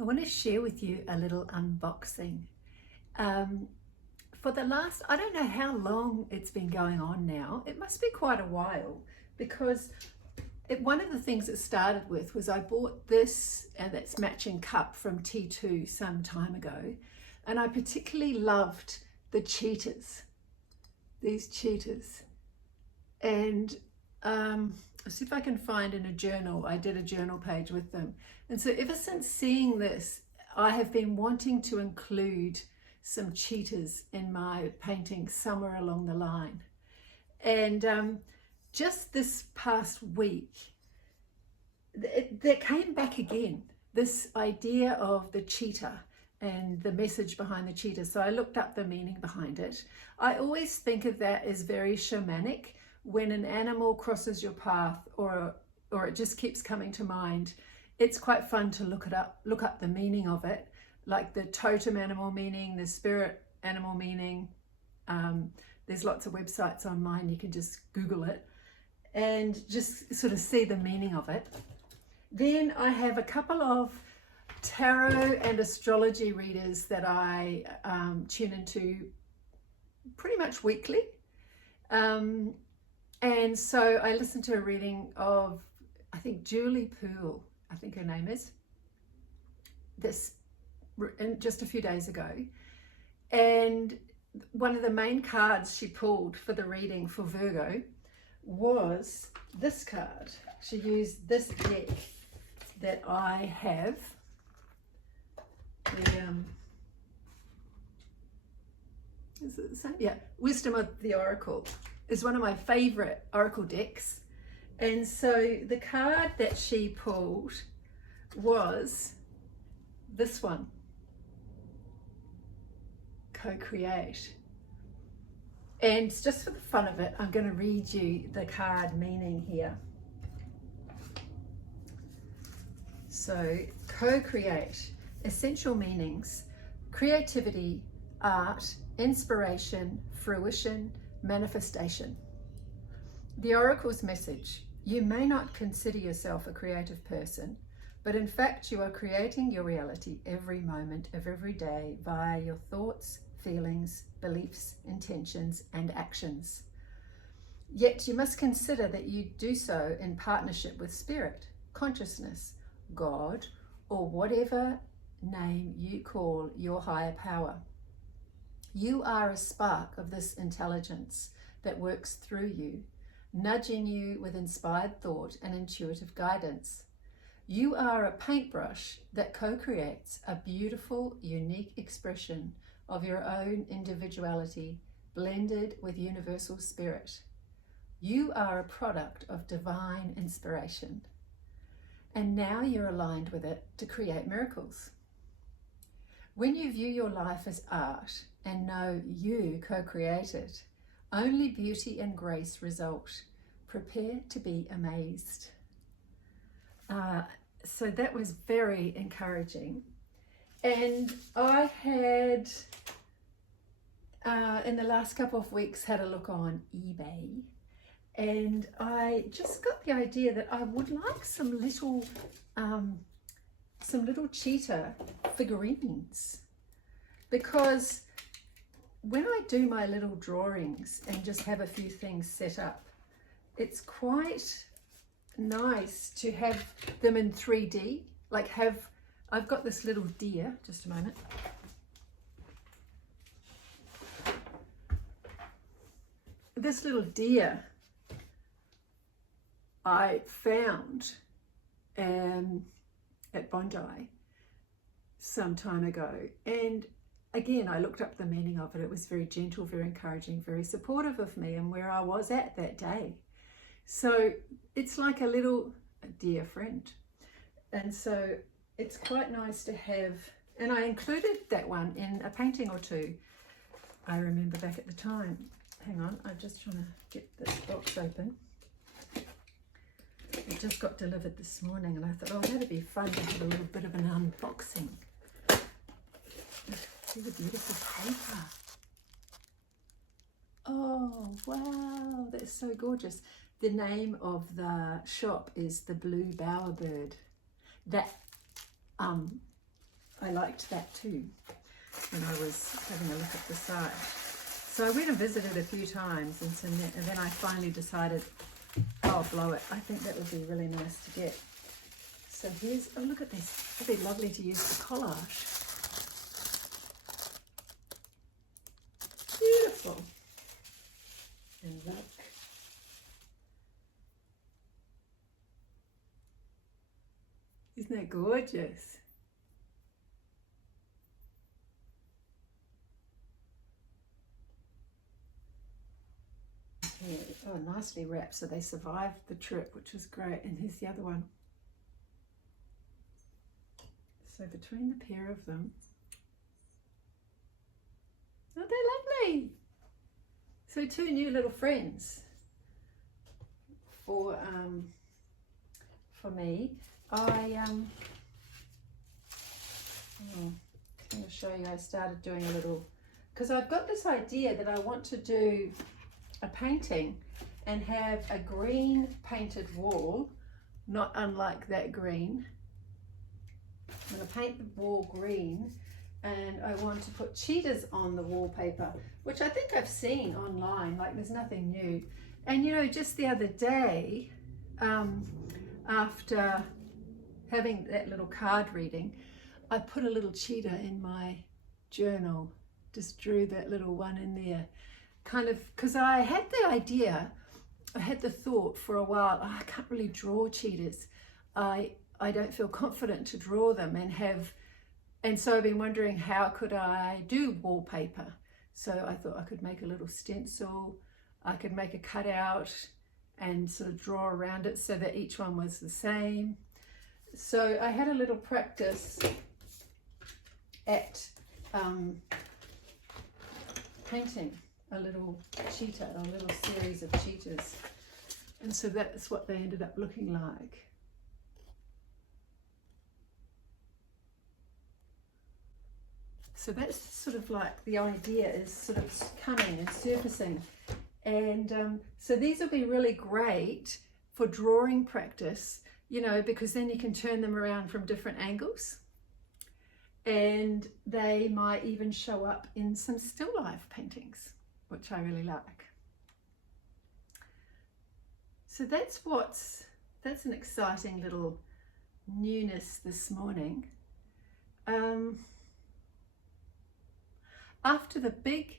I want to share with you a little unboxing. For the last, I don't know how long it's been going on now. It must be quite a while, because one of the things it started with was I bought this and its matching cup from T2 some time ago, and I particularly loved the cheetahs, these cheetahs. And I'll see if I can find in a journal, I did a journal page with them. And so ever since seeing this, I have been wanting to include some cheetahs in my painting somewhere along the line. And just this past week, that came back again, this idea of the cheetah and the message behind the cheetah. So I looked up the meaning behind it. I always think of that as very shamanic. When an animal crosses your path, or it just keeps coming to mind, it's quite fun to look up the meaning of it, like the totem animal meaning, the spirit animal meaning. There's lots of websites online, you can just Google it and just sort of see the meaning of it. Then I have a couple of tarot and astrology readers that I tune into pretty much weekly. And so I listened to a reading of, I think, Poole, I think her name is, this just a few days ago. And one of the main cards she pulled for the reading for Virgo was this card. She used this deck that I have. Is it the same? Yeah, Wisdom of the Oracle is one of my favorite oracle decks. And so the card that she pulled was this one, Co-Create. And just for the fun of it, I'm going to read you the card meaning here. So, co-create, essential meanings: creativity, art, inspiration, fruition, manifestation. The Oracle's message: you may not consider yourself a creative person, but in fact you are creating your reality every moment of every day via your thoughts, feelings, beliefs, intentions, and actions. Yet you must consider that you do so in partnership with spirit, consciousness, God, or whatever name you call your higher power. You are a spark of this intelligence that works through you, nudging you with inspired thought and intuitive guidance. You are a paintbrush that co-creates a beautiful, unique expression of your own individuality, blended with universal spirit. You are a product of divine inspiration, and now you're aligned with it to create miracles. When you view your life as art and know you co-create it, only beauty and grace result. Prepare to be amazed. So that was very encouraging. And I had, in the last couple of weeks, had a look on eBay, and I just got the idea that I would like some little cheetah figurines, because when I do my little drawings and just have a few things set up, it's quite nice to have them in 3D, like I've got this little deer, just a moment. This little deer I found at Bondi some time ago, and again I looked up the meaning of it. It was very gentle, very encouraging, very supportive of me and where I was at that day. So it's like a little dear friend, and so it's quite nice to have, and I included that one in a painting or two. I remember back at the time. Hang on, I'm just trying to get this box open. It just got delivered this morning, and I thought, oh, that'd be fun to have a little bit of an unboxing. See the beautiful paper. Oh, wow, that's so gorgeous. The name of the shop is the Blue Bowerbird. That I liked that too when I was having a look at the site. So I went and visited a few times, and then I finally decided, oh, blow it. I think that would be really nice to get. So here's, oh, look at this. It'd be lovely to use for collage. Beautiful. And look. Isn't that gorgeous? Yeah, oh, nicely wrapped, so they survived the trip, which was great. And here's the other one. So between the pair of them, oh, they're lovely. So two new little friends for me. I'm going to show you. I started doing a little, because I've got this idea that I want to do a painting and have a green painted wall, not unlike that green. I'm going to paint the wall green, and I want to put cheetahs on the wallpaper, which I think I've seen online, like there's nothing new. And you know, just the other day, after having that little card reading, I put a little cheetah in my journal, just drew that little one in there, kind of, because I had the idea, I had the thought for a while, oh, I can't really draw cheetahs. I don't feel confident to draw them and so I've been wondering, how could I do wallpaper? So I thought I could make a little stencil, I could make a cutout and sort of draw around it so that each one was the same. So I had a little practice at painting a little cheetah, a little series of cheetahs. And so that's what they ended up looking like. So that's sort of like the idea is sort of coming and surfacing. And so these will be really great for drawing practice, you know, because then you can turn them around from different angles. And they might even show up in some still life paintings, which I really like. So that's an exciting little newness this morning. After the big,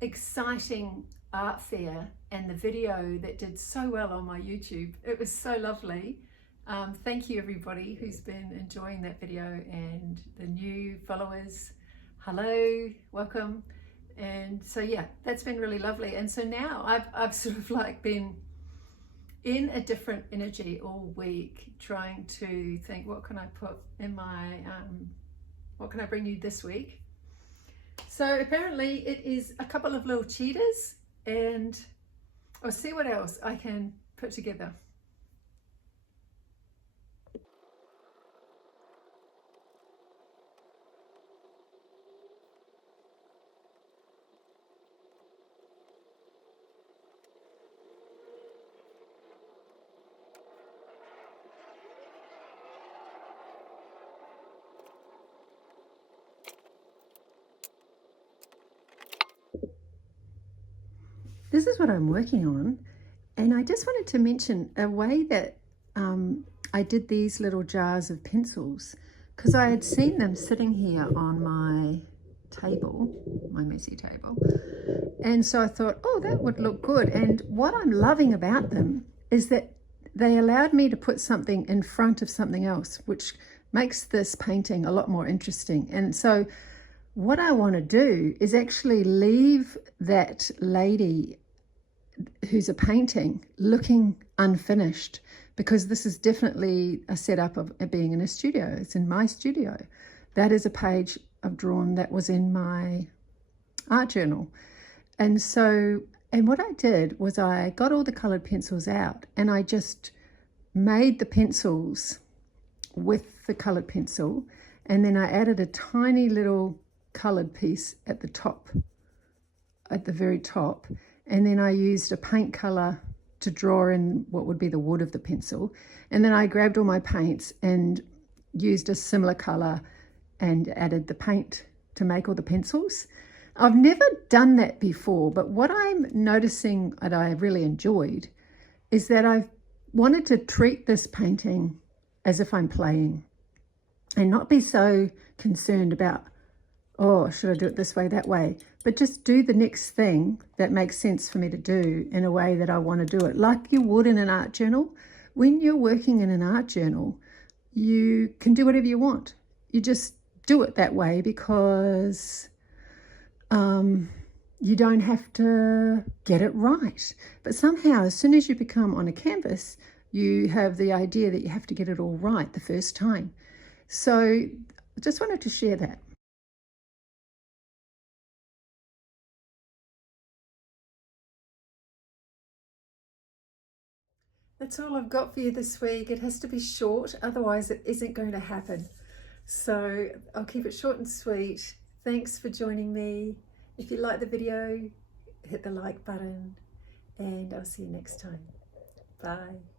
exciting art fair and the video that did so well on my YouTube, it was so lovely. Thank you everybody who's been enjoying that video, and the new followers, hello, welcome. And so yeah, that's been really lovely. And so now I've sort of like been in a different energy all week, trying to think, what can I put in my, what can I bring you this week? So apparently it is a couple of little cheetahs, and I'll see what else I can put together. This is what I'm working on, and I just wanted to mention a way that I did these little jars of pencils, because I had seen them sitting here on my table, my messy table, and so I thought, oh, that would look good. And what I'm loving about them is that they allowed me to put something in front of something else, which makes this painting a lot more interesting. And so what I want to do is actually leave that lady who's a painting looking unfinished, because this is definitely a setup of it being in a studio. It's in my studio. That is a page I've drawn that was in my art journal. And so, and what I did was I got all the colored pencils out, and I just made the pencils with the colored pencil, and then I added a tiny little colored piece at the top, at the very top, and then I used a paint color to draw in what would be the wood of the pencil, and then I grabbed all my paints and used a similar color and added the paint to make all the pencils. I've never done that before, but what I'm noticing that I really enjoyed is that I've wanted to treat this painting as if I'm playing and not be so concerned about, oh, should I do it this way, that way, but just do the next thing that makes sense for me to do in a way that I want to do it, like you would in an art journal. When you're working in an art journal, you can do whatever you want. You just do it that way because you don't have to get it right. But somehow, as soon as you become on a canvas, you have the idea that you have to get it all right the first time. So I just wanted to share that. That's all I've got for you this week. It has to be short, otherwise it isn't going to happen. So I'll keep it short and sweet. Thanks for joining me. If you like the video, hit the like button, and I'll see you next time. Bye.